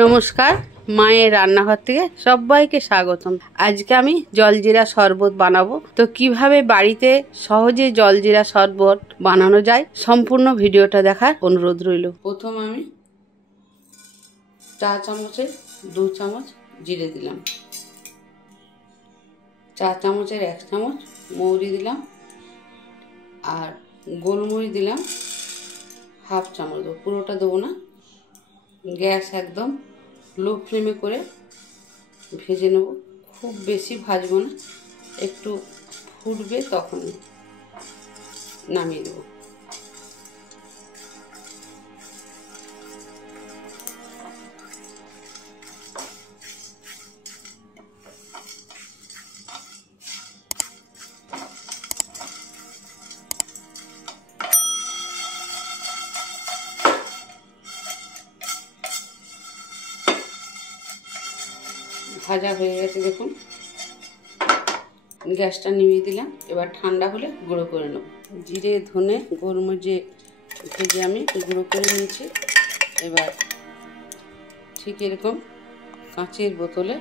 নমস্কার, মায়ের রান্নাঘর থেকে সবাইকে স্বাগতম। আজকে আমি জলজিরা শরবত বানাবো। তো কিভাবে বাড়িতে সহজে জলজিরা শরবত বানানো যায় সম্পূর্ণ ভিডিওটা দেখার অনুরোধ রইল। প্রথম আমি চা চামচের 2 চামচ জিরে দিলাম, চা চামচের 1 চামচ মৌরি দিলাম, আর গোলমরিচ দিলাম হাফ চামচ, পুরোটা দেবো না। গ্যাস একদম লো ফ্লেমে করে ভেজে নেব, খুব বেশি ভাজবো না, একটু ফুটবে তখন নামিয়ে দেবো। ভাজা হয়ে গেছে, দেখুন। গ্যাসটা নিভিয়ে দিলাম। এবার ঠান্ডা হলে গুঁড়ো করে নেব। জিরে ধনে গোলমরিচ ভেজে আমি গুঁড়ো করে নিয়েছি। এবার ঠিক এরকম কাঁচের বোতলে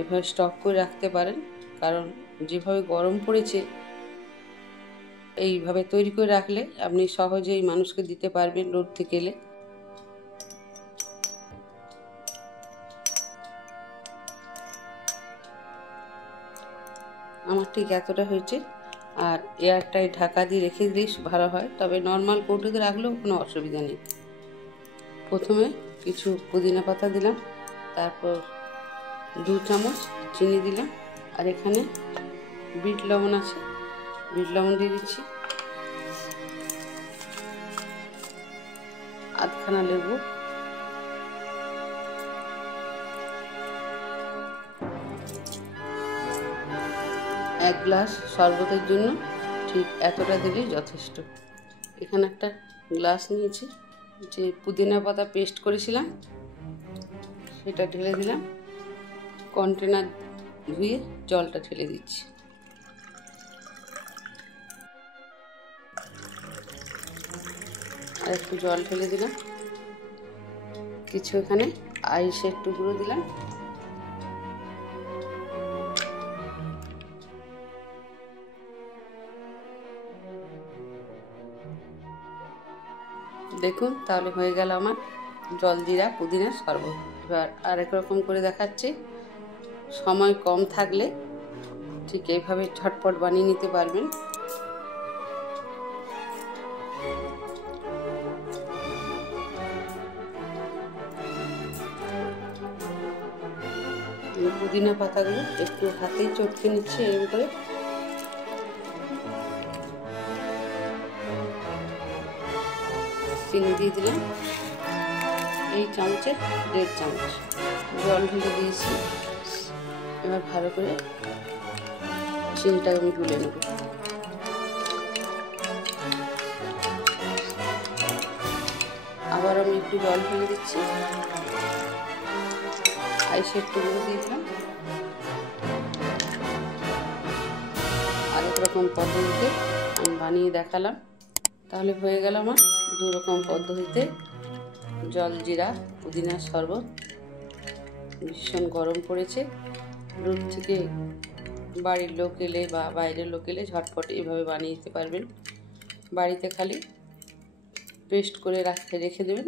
এভাবে স্টক করে রাখতে পারেন, কারণ যেভাবে গরম পড়েছে এইভাবে তৈরি করে রাখলে আপনি সহজেই মানুষকে দিতে পারবেন রোদ থেকে এলে। আমার ঠিক এতটা হয়েছে। আর এয়ারটাইট ঢাকা দিয়ে রেখে দিলেই ভালো হয়, তবে নর্মাল কৌটোতে রাখলেও কোনো অসুবিধা নেই। প্রথমে কিছু পুদিনা পাতা দিলাম, তারপর 2 চামচ চিনি দিলাম, আর এখানে বিট লবণ আছে, বিট লবণ দিয়ে দিচ্ছি। আধখানা লেবু, এক গ্লাস শরবতের জন্য ঠিক এতটা দিলেই যথেষ্ট। এখানে একটা গ্লাস নিয়েছি, যে পুদিনা পাতা পেস্ট করেছিলাম সেটা ঢেলে দিলাম। কন্টেনার ধুয়ে জলটা ঢেলে দিচ্ছি। আর একটু জল ঢেলে দিলাম। কিছু এখানে আইসের টুকরো দিলাম। দেখুন, তাহলে হয়ে গেল আমার জলজিরা পুদিনার শরবত। এবার আরেক রকম করে দেখাচ্ছি। সময় কম থাকলে ঠিক এইভাবে ঝটপট বানিয়ে নিতে পারবেন। পুদিনা পাতাগুলো একটু হাতেই চটকে নিচ্ছে এরকম করে। চিনি দিয়ে দিলাম এই চামচের 1.5 চামচ, জল ঢেলে দিয়েছি। এবার ভালো করে চিনিটা আমি গুলে নেব। আবার আমি একটু জল ঢেলে দিচ্ছি। আইসের টুকরো দিয়ে দিলাম। আরেক রকম পদ্ধতিতে আমি বানিয়ে দেখালাম। তাহলে হয়ে গেল আমার 2 রকম পদ্ধতিতে জলজিরা পুদিনার শরবত। ভীষণ গরম পড়েছে, রোদ থেকে বাড়ির লোক এলে বা বাইরের লোক এলে ঝটপট এভাবে বানিয়ে দিতে পারবেন। বাড়িতে খালি পেস্ট করে রেখে দেবেন,